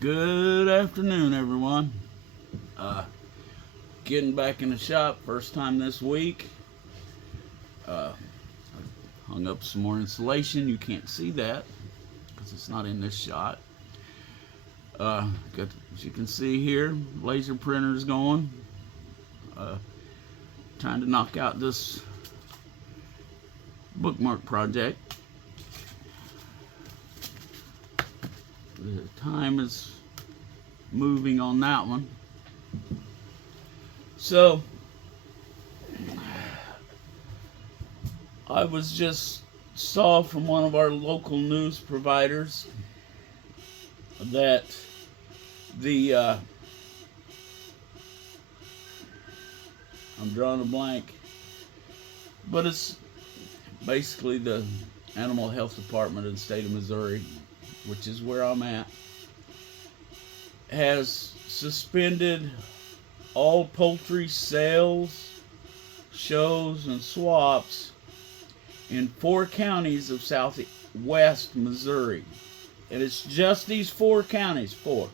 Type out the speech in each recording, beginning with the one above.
Good afternoon, everyone. Getting back in the shop, first time this week. Uh, Hung up some more insulation. You can't see that because it's not in this shot. Got, as you can see here, laser printer's going. Trying to knock out this bookmark project. The time is moving on that one. So I was just saw from one of our local news providers that the I'm drawing a blank, but it's basically the Animal Health Department of the state of Missouri, which is where I'm at, has suspended all poultry sales, shows, and swaps in 4 counties of southwest Missouri. And it's just these 4 counties, 4.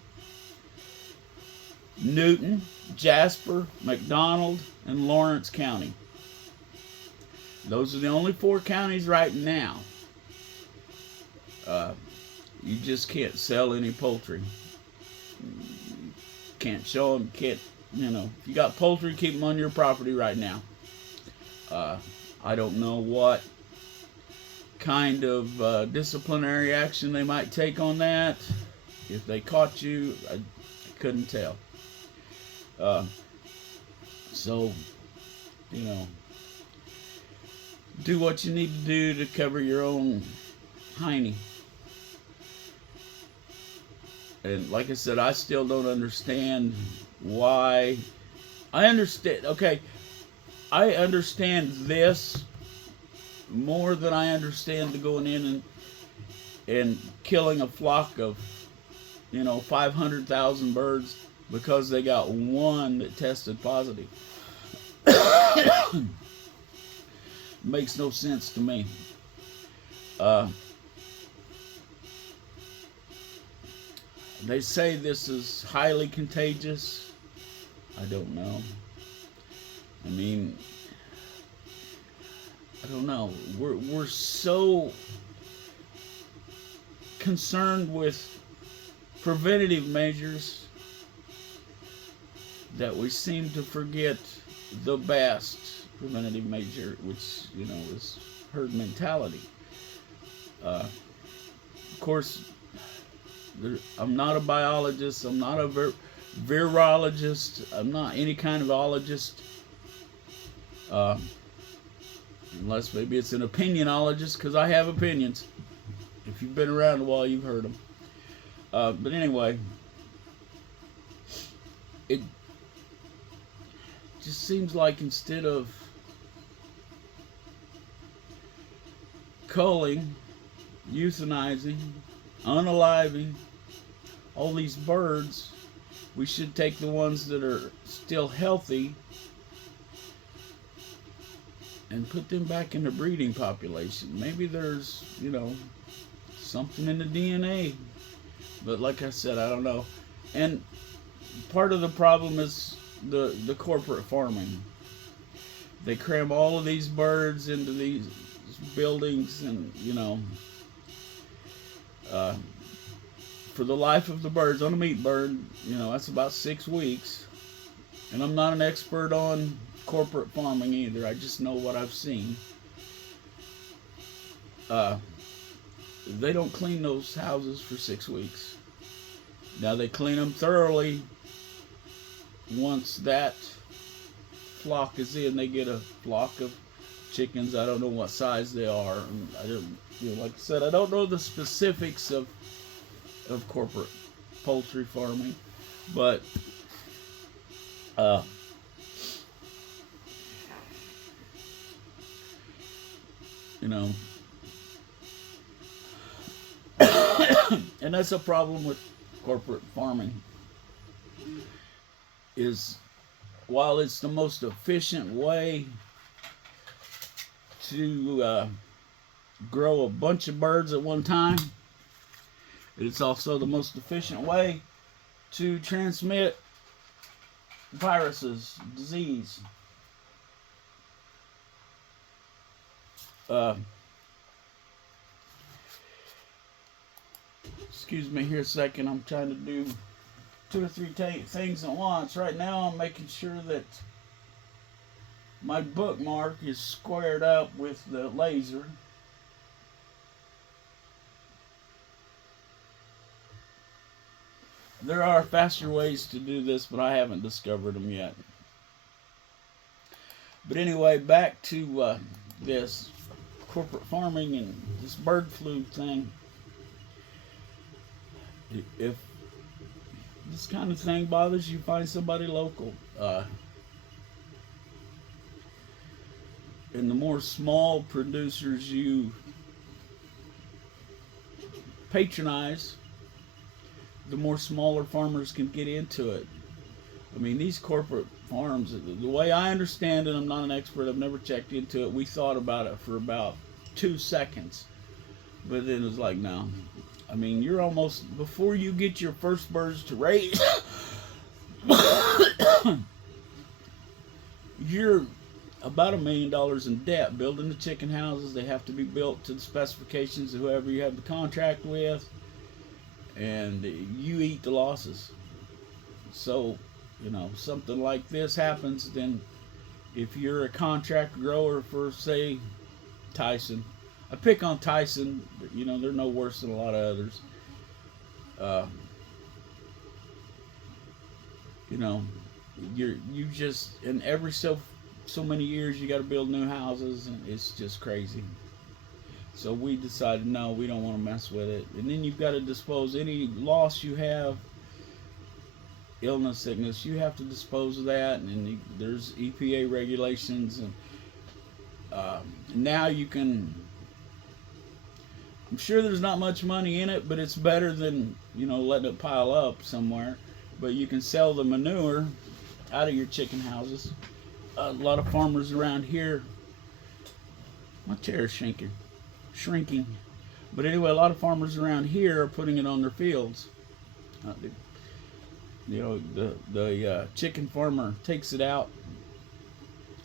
Newton, Jasper, McDonald, and Lawrence County. Those are the only 4 counties right now. You just can't sell any poultry. Can't show them, can't, if you got poultry, keep them on your property right now. I don't know what kind of disciplinary action they might take on that. If they caught you, I couldn't tell. So, do what you need to do to cover your own hiney. And like I said, I still don't understand why. I understand this more than I understand the going in and killing a flock of 500,000 birds because they got one that tested positive. Makes no sense to me. They say this is highly contagious. I don't know. I mean, I don't know. We're so concerned with preventative measures that we seem to forget the best preventative measure, which is herd mentality. Of course, I'm not a biologist. I'm not a virologist. I'm not any kind of ologist. Unless maybe it's an opinionologist, because I have opinions. If you've been around a while, you've heard them. But anyway, it just seems like instead of culling, euthanizing, unaliving all these birds, we should take the ones that are still healthy and put them back in the breeding population. Maybe there's, something in the DNA. But like I said, I don't know. And part of the problem is the corporate farming. They cram all of these birds into these buildings and, for the life of the birds, on a meat bird, that's about 6 weeks. And I'm not an expert on corporate farming either. I just know what I've seen. They don't clean those houses for 6 weeks. Now they clean them thoroughly. Once that flock is in, they get a flock of chickens. I don't know what size they are. I don't, like I said, I don't know the specifics of corporate poultry farming, but and that's a problem with corporate farming, is while it's the most efficient way to grow a bunch of birds at one time, it's also the most efficient way to transmit viruses, disease. Excuse me here a second. I'm trying to do 2 or 3 things at once. Right now I'm making sure that my bookmark is squared up with the laser. There are faster ways to do this, but I haven't discovered them yet. But anyway, back to this corporate farming and this bird flu thing. If this kind of thing bothers you, find somebody local. And the more small producers you patronize, the more smaller farmers can get into it. I mean, these corporate farms, the way I understand it, I'm not an expert, I've never checked into it. We thought about it for about 2 seconds, but then it was like, no. I mean, you're almost, before you get your first birds to raise, you're about $1 million in debt building the chicken houses. They have to be built to the specifications of whoever you have the contract with, and you eat the losses. So, you know, something like this happens, then if you're a contract grower for, say, Tyson, I pick on Tyson, but, you know, they're no worse than a lot of others. You know, you just, in every so many years you got to build new houses, and it's just crazy. So we decided, no, we don't want to mess with it. And then you've got to dispose any loss you have, illness, sickness, you have to dispose of that. And there's EPA regulations, and now you can, I'm sure there's not much money in it, but it's better than, you know, letting it pile up somewhere. But you can sell the manure out of your chicken houses. A lot of farmers around here, my chair is shrinking. But anyway, a lot of farmers around here are putting it on their fields. You know, the chicken farmer takes it out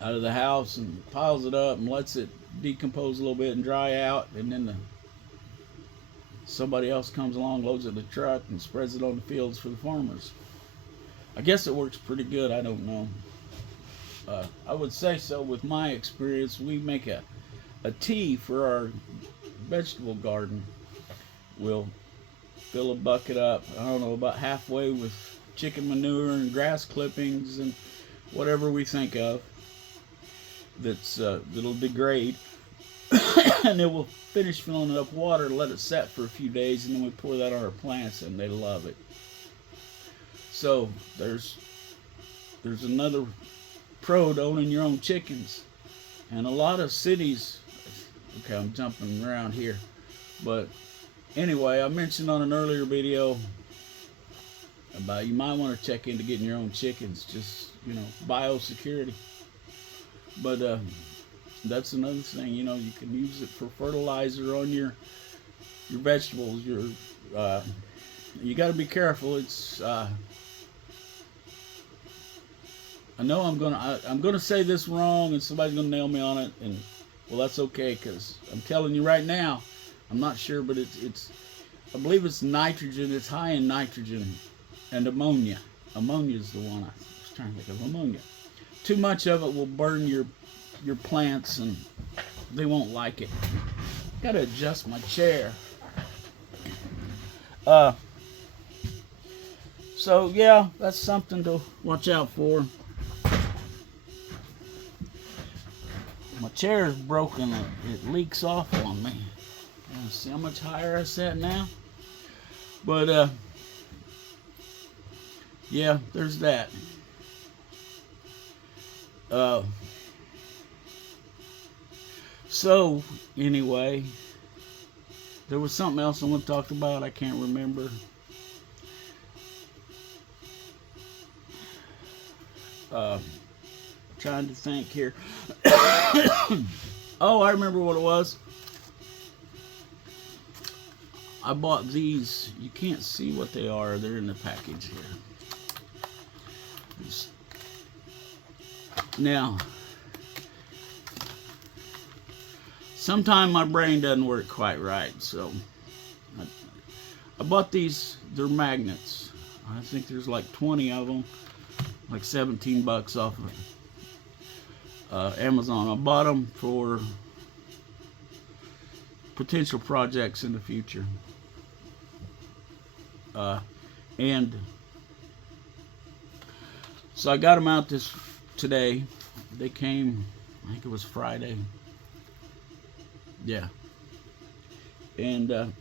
of the house and piles it up and lets it decompose a little bit and dry out, and then somebody else comes along, loads it in the truck, and spreads it on the fields for the farmers. I guess it works pretty good. I don't know. I would say so. With my experience, we make a tea for our vegetable garden. We'll fill a bucket up, I don't know, about halfway with chicken manure and grass clippings and whatever we think of that'll degrade. And then we'll finish filling it up with water, let it set for a few days, and then we pour that on our plants, and they love it. So there's another pro to owning your own chickens. And a lot of cities, okay, I'm jumping around here, but anyway, I mentioned on an earlier video about you might want to check into getting your own chickens, just, you know, biosecurity. But that's another thing, you know, you can use it for fertilizer on your vegetables. You got to be careful. It's I know I'm gonna say this wrong, and somebody's gonna nail me on it, and well, that's okay, because I'm telling you right now, I'm not sure, but it's I believe it's nitrogen. It's high in nitrogen and ammonia. Ammonia is the one I was trying to think of. Ammonia. Too much of it will burn your plants, and they won't like it. Gotta adjust my chair. So yeah, that's something to watch out for. My chair is broken. It leaks off on me. See how much higher I sat now? But yeah, there's that. So anyway, there was something else I want to talk about. I can't remember. Trying to think here. Oh, I remember what it was. I bought these. You can't see what they are. They're in the package here. Now, sometimes my brain doesn't work quite right, so I bought these. They're magnets. I think there's like 20 of them, like 17 bucks off of Amazon. I bought them for potential projects in the future. And so I got them out today. They came, I think it was Friday. Yeah. And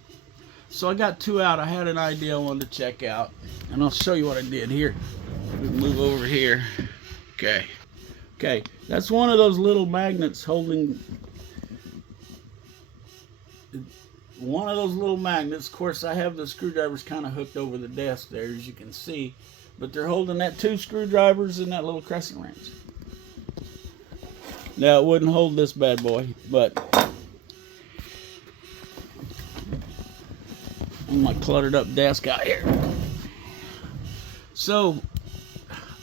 so I got 2 out. I had an idea I wanted to check out, and I'll show you what I did here. We move over here. Okay, that's one of those little magnets holding one of those little magnets. Of course, I have the screwdrivers kind of hooked over the desk there, as you can see, but they're holding that 2 screwdrivers and that little crescent wrench. Now, it wouldn't hold this bad boy, but on my cluttered up desk out here. So,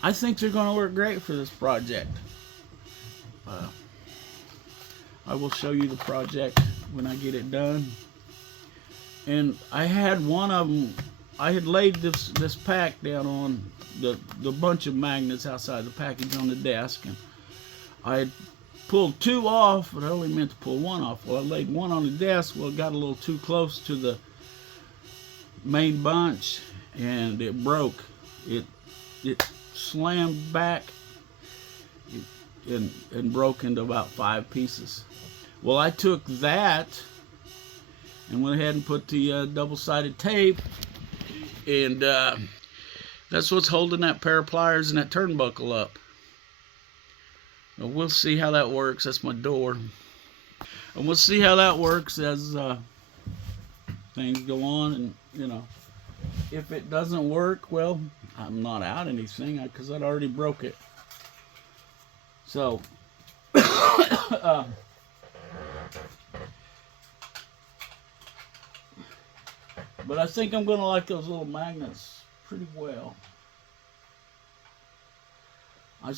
I think they're going to work great for this project. I will show you the project when I get it done. And I had one of them. I had laid this pack down on the bunch of magnets outside the package on the desk, and I had pulled 2 off, but I only meant to pull 1 off. Well, I laid 1 on the desk. Well, it got a little too close to the main bunch, and it broke. It slammed back and broke into about 5 pieces. Well, I took that and went ahead and put the double-sided tape, and that's what's holding that pair of pliers and that turnbuckle up. Now, we'll see how that works. That's my door. And we'll see how that works as things go on. And, you know, if it doesn't work, well, I'm not out anything because I'd already broke it. So, but I think I'm going to like those little magnets pretty well. I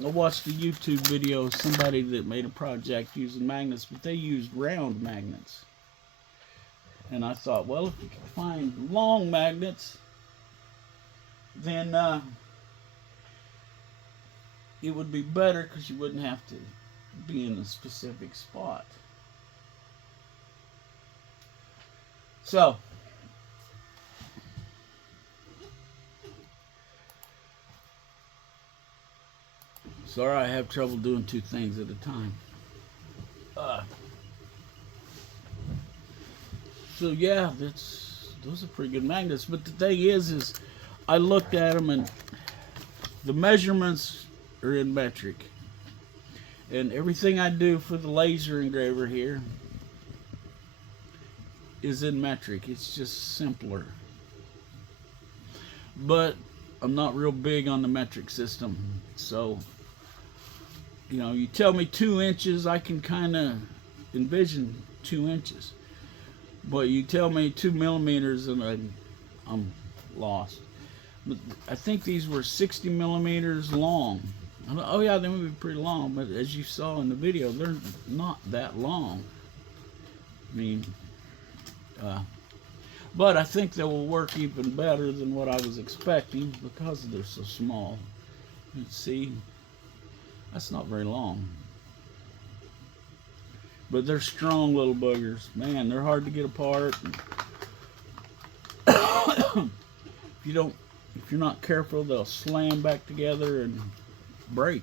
watched a YouTube video of somebody that made a project using magnets, but they used round magnets. And I thought, well, if you can find long magnets, then it would be better because you wouldn't have to be in a specific spot. So, sorry, I have trouble doing 2 things at a time. So yeah, those are pretty good magnets. But the thing is I looked at them, and the measurements are in metric, and everything I do for the laser engraver here is in metric. It's just simpler. But I'm not real big on the metric system, so you know, you tell me 2 inches, I can kind of envision 2 inches. But you tell me 2 millimeters, and I'm lost. But I think these were 60 millimeters long. Oh yeah, they would be pretty long, but as you saw in the video, they're not that long. I mean, but I think they will work even better than what I was expecting because they're so small. Let's see, that's not very long. But they're strong little boogers. Man, they're hard to get apart. If you're not careful, they'll slam back together and break.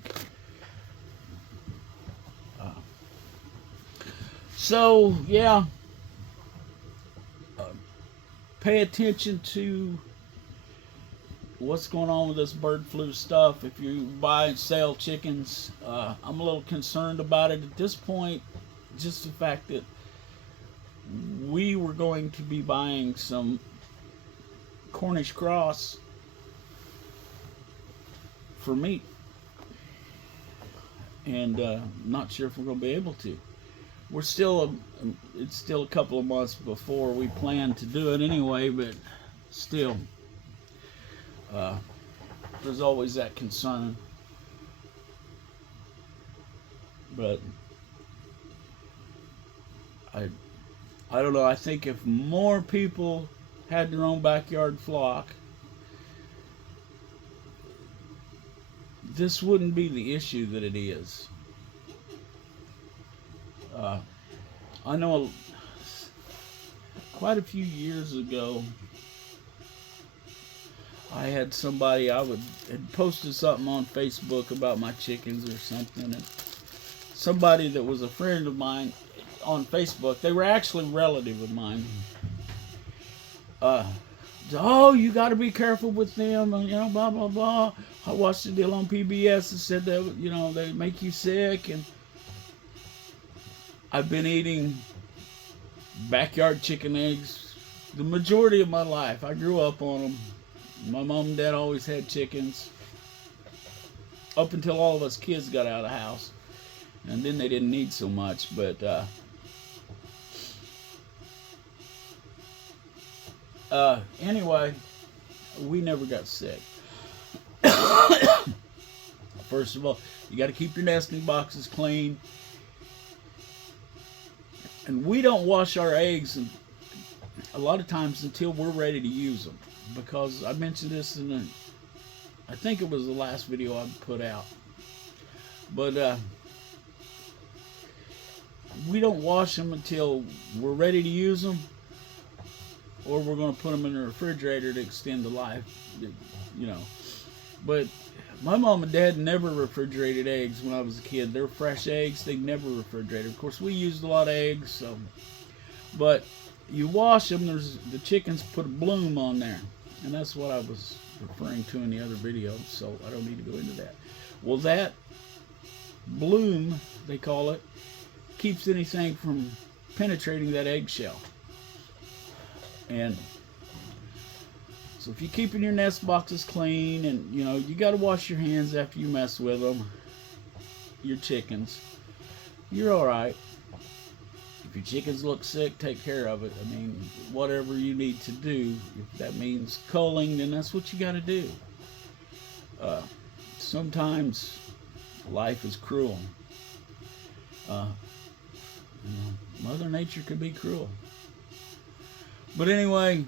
So, yeah. Pay attention to what's going on with this bird flu stuff. If you buy and sell chickens, I'm a little concerned about it at this point. Just the fact that we were going to be buying some Cornish cross for meat, and not sure if we're going to be able to. we're still it's still a couple of months before we plan to do it anyway, but still, there's always that concern. But I don't know. I think if more people had their own backyard flock, this wouldn't be the issue that it is. I know quite a few years ago, I had somebody, had posted something on Facebook about my chickens or something, and somebody that was a friend of mine on Facebook, they were actually a relative of mine, oh, you got to be careful with them, and, blah, blah, blah. I watched the deal on PBS and said that, they make you sick, and I've been eating backyard chicken eggs the majority of my life. I grew up on them. My mom and dad always had chickens up until all of us kids got out of the house, and then they didn't need so much. But anyway, we never got sick. First of all, you got to keep your nesting boxes clean. And we don't wash our eggs a lot of times until we're ready to use them. Because I mentioned this I think it was the last video I put out. But we don't wash them until we're ready to use them. Or we're going to put them in the refrigerator to extend the life, But my mom and dad never refrigerated eggs when I was a kid. They're fresh eggs. They never refrigerated. Of course, we used a lot of eggs. So, but you wash them. The chickens put a bloom on there. And that's what I was referring to in the other video. So I don't need to go into that. Well, that bloom, they call it, keeps anything from penetrating that eggshell. And so if you're keeping your nest boxes clean, and you got to wash your hands after you mess with them, your chickens, you're all right. If your chickens look sick, take care of it. I mean, whatever you need to do. If that means culling, then that's what you got to do. Sometimes life is cruel. Mother Nature can be cruel. But anyway,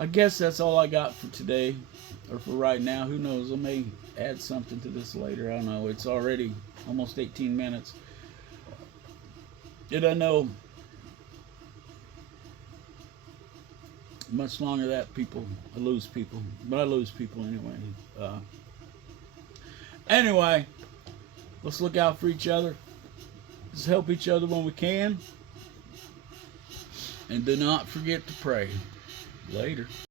I guess that's all I got for today, or for right now. Who knows? I may add something to this later. I don't know. It's already almost 18 minutes. And I know much longer that I lose people. But I lose people anyway. Anyway, let's look out for each other. Let's help each other when we can. And do not forget to pray. Later.